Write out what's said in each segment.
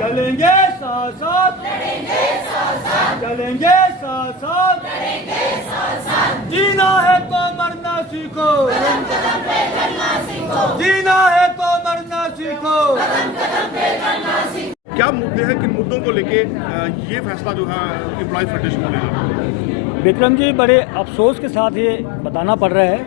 चलेंगे साथ साथ, चलेंगे साथ साथ, जीना है तो मरना सीखो, जीना है तो मरना सीखो। क्या मुद्दे हैं, किन मुद्दों को लेके ये फैसला जो है एम्प्लॉय फेडरेशन को लेना? विक्रम जी, बड़े अफसोस के साथ ये बताना पड़ रहा है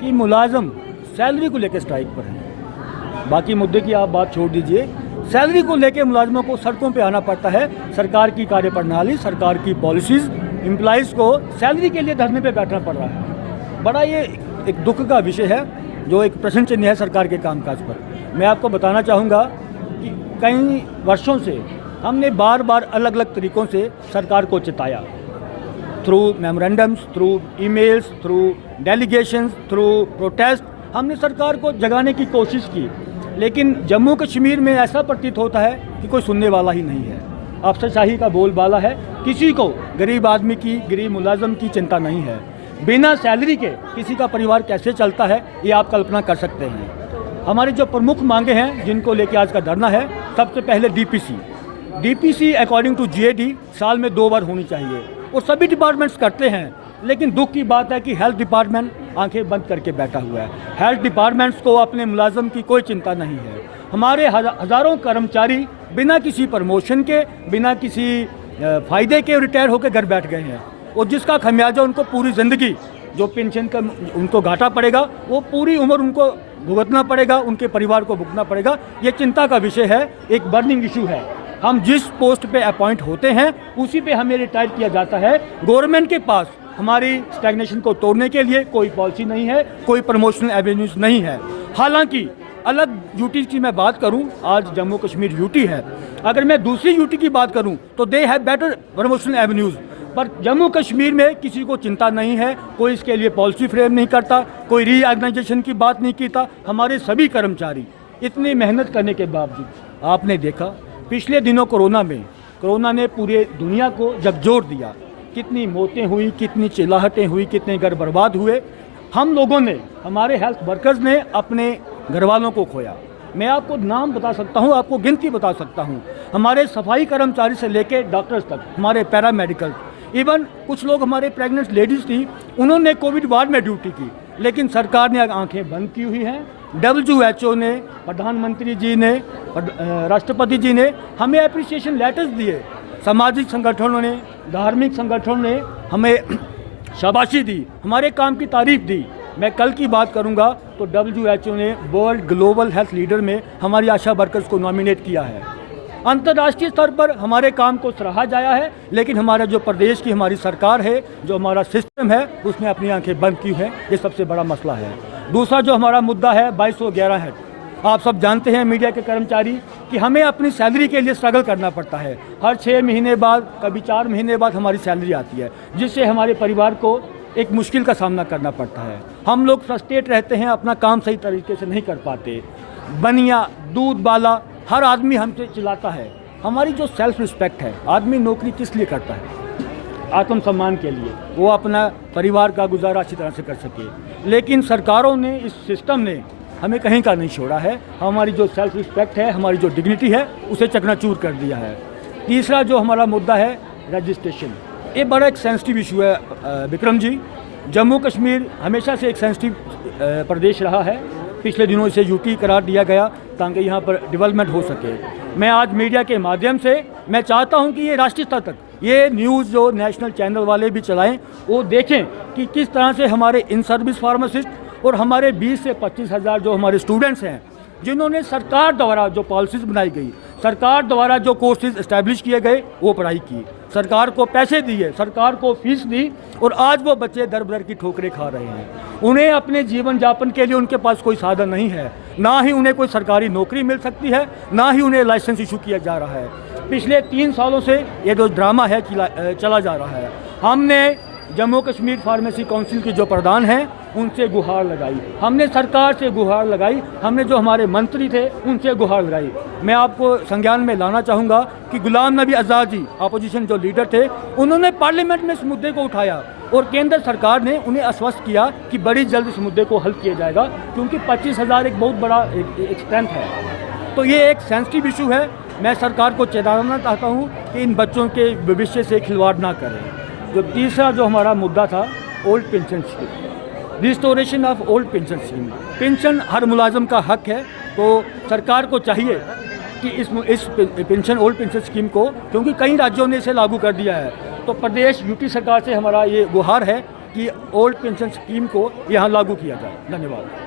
कि मुलाजम सैलरी को लेकर स्ट्राइक पर है। बाकी मुद्दे की आप बात छोड़ दीजिए, सैलरी को लेकर मुलाजमों को सड़कों पे आना पड़ता है। सरकार की कार्यप्रणाली, सरकार की पॉलिसीज़, एम्प्लॉइज़ को सैलरी के लिए धरने पे बैठना पड़ रहा है। बड़ा ये एक दुख का विषय है, जो एक प्रश्न चिन्ह है सरकार के कामकाज पर। मैं आपको बताना चाहूँगा कि कई वर्षों से हमने बार बार अलग अलग तरीक़ों से सरकार को चिताया, through memorandums, through emails, through delegations, through protest. हमने सरकार को जगाने की कोशिश की, लेकिन जम्मू कश्मीर में ऐसा प्रतीत होता है कि कोई सुनने वाला ही नहीं है। अफसरशाही का बोलबाला है, किसी को गरीब आदमी की, गरीब मुलाजम की चिंता नहीं है। बिना सैलरी के किसी का परिवार कैसे चलता है, ये आप कल्पना कर सकते हैं। हमारी जो प्रमुख मांगे हैं जिनको लेके आज का धरना है, सबसे पहले डीपीसी अकॉर्डिंग टू जीएडी साल में 2 बार होनी चाहिए, और सभी डिपार्टमेंट्स करते हैं। लेकिन दुख की बात है कि हेल्थ डिपार्टमेंट आंखें बंद करके बैठा हुआ है। हेल्थ डिपार्टमेंट्स को अपने मुलाजम की कोई चिंता नहीं है। हमारे हज़ारों कर्मचारी बिना किसी प्रमोशन के, बिना किसी फ़ायदे के रिटायर होकर घर बैठ गए हैं, और जिसका खमियाजा उनको पूरी ज़िंदगी, जो पेंशन का उनको घाटा पड़ेगा, वो पूरी उम्र उनको भुगतना पड़ेगा, उनके परिवार को भुगतना पड़ेगा। ये चिंता का विषय है, एक बर्निंग इशू है। हम जिस पोस्ट पे अपॉइंट होते हैं उसी पे हमें रिटायर किया जाता है। गवर्नमेंट के पास हमारी स्टैग्नेशन को तोड़ने के लिए कोई पॉलिसी नहीं है, कोई प्रमोशनल एवेन्यूज़ नहीं है। हालांकि अलग यूटी की मैं बात करूं, आज जम्मू कश्मीर यूटी है, अगर मैं दूसरी यूटी की बात करूं तो they have better promotional avenues, पर जम्मू कश्मीर में किसी को चिंता नहीं है, कोई इसके लिए पॉलिसी फ्रेम नहीं करता, कोई रीऑर्गेनाइजेशन की बात नहीं करता। हमारे सभी कर्मचारी इतनी मेहनत करने के बावजूद, आपने देखा पिछले दिनों कोरोना ने पूरे दुनिया को झकझोर दिया। कितनी मौतें हुई, कितनी चिल्लाहटें हुई, कितने घर बर्बाद हुए। हम लोगों ने, हमारे हेल्थ वर्कर्स ने अपने घर वालों को खोया। मैं आपको नाम बता सकता हूं, आपको गिनती बता सकता हूं। हमारे सफाई कर्मचारी से लेकर डॉक्टर्स तक, हमारे पैरामेडिकल, इवन कुछ लोग हमारे प्रेग्नेंट लेडीज़ थी, उन्होंने कोविड वार्ड में ड्यूटी की, लेकिन सरकार ने आंखें बंद की हुई हैं। WHO ने, प्रधानमंत्री जी ने, राष्ट्रपति जी ने हमें एप्रिसिएशन लेटर्स दिए। सामाजिक संगठनों ने, धार्मिक संगठनों ने हमें शाबाशी दी, हमारे काम की तारीफ दी। मैं कल की बात करूंगा तो WHO ने वर्ल्ड ग्लोबल हेल्थ लीडर में हमारी आशा वर्कर्स को नॉमिनेट किया है। अंतर्राष्ट्रीय स्तर पर हमारे काम को सराहा जाया है, लेकिन हमारा जो प्रदेश की हमारी सरकार है, जो हमारा सिस्टम है, उसने अपनी आंखें बंद की हैं। ये सबसे बड़ा मसला है। दूसरा जो हमारा मुद्दा है 2211 है। आप सब जानते हैं मीडिया के कर्मचारी कि हमें अपनी सैलरी के लिए स्ट्रगल करना पड़ता है। हर 6 महीने बाद, कभी 4 महीने बाद हमारी सैलरी आती है, जिससे हमारे परिवार को एक मुश्किल का सामना करना पड़ता है। हम लोग फ्रस्ट्रेट रहते हैं, अपना काम सही तरीके से नहीं कर पाते। बनिया, दूध वाला, हर आदमी हमसे चिल्लाता है। हमारी जो सेल्फ रिस्पेक्ट है, आदमी नौकरी किस लिए करता है? आत्मसम्मान के लिए, वो अपना परिवार का गुजारा अच्छी तरह से कर सके। लेकिन सरकारों ने, इस सिस्टम ने हमें कहीं का नहीं छोड़ा है। हमारी जो सेल्फ रिस्पेक्ट है, हमारी जो डिग्निटी है, उसे चकनाचूर कर दिया है। तीसरा जो हमारा मुद्दा है रजिस्ट्रेशन, ये बड़ा एक सेंसिटिव इशू है विक्रम जी। जम्मू कश्मीर हमेशा से एक सेंसिटिव प्रदेश रहा है। पिछले दिनों इसे यूटी करार दिया गया ताकि यहाँ पर डेवलपमेंट हो सके। मैं आज मीडिया के माध्यम से मैं चाहता हूँ कि ये राष्ट्रीय स्तर तक ये न्यूज़ जो नेशनल चैनल वाले भी चलाएं, वो देखें कि किस तरह से हमारे इन सर्विस फार्मासिस्ट और हमारे 20 से 25 हज़ार जो हमारे स्टूडेंट्स हैं, जिन्होंने सरकार द्वारा जो पॉलिसीज़ बनाई गई, सरकार द्वारा जो कोर्सेज इस्टेब्लिश किए गए, वो पढ़ाई की, सरकार को पैसे दिए, सरकार को फीस दी, और आज वो बच्चे दर बदर की ठोकरें खा रहे हैं। उन्हें अपने जीवन यापन के लिए उनके पास कोई साधन नहीं है। ना ही उन्हें कोई सरकारी नौकरी मिल सकती है, ना ही उन्हें लाइसेंस इशू किया जा रहा है। पिछले 3 सालों से ये जो ड्रामा है चला जा रहा है। हमने जम्मू कश्मीर फार्मेसी काउंसिल की जो प्रधान हैं उनसे गुहार लगाई, हमने सरकार से गुहार लगाई, हमने जो हमारे मंत्री थे उनसे गुहार लगाई। मैं आपको संज्ञान में लाना चाहूँगा कि गुलाम नबी आज़ाद जी अपोजिशन जो लीडर थे, उन्होंने पार्लियामेंट में इस मुद्दे को उठाया और केंद्र सरकार ने उन्हें आश्वस्त किया कि बड़ी जल्द इस मुद्दे को हल किया जाएगा, क्योंकि 25,000 एक बहुत बड़ा एक स्ट्रेंथ है। तो ये एक सेंसिटिव इशू है। मैं सरकार को चेतावना चाहता हूँ कि इन बच्चों के भविष्य से खिलवाड़ ना करें। जो तीसरा जो हमारा मुद्दा था, old pension scheme, restoration of old pension scheme. Pension हर मुलाजम का हक है, तो सरकार को चाहिए कि इस पेंशन ओल्ड पेंशन स्कीम को, क्योंकि कई राज्यों ने इसे लागू कर दिया है, तो प्रदेश यूपी सरकार से हमारा ये गुहार है कि ओल्ड पेंशन स्कीम को यहाँ लागू किया जाए। धन्यवाद।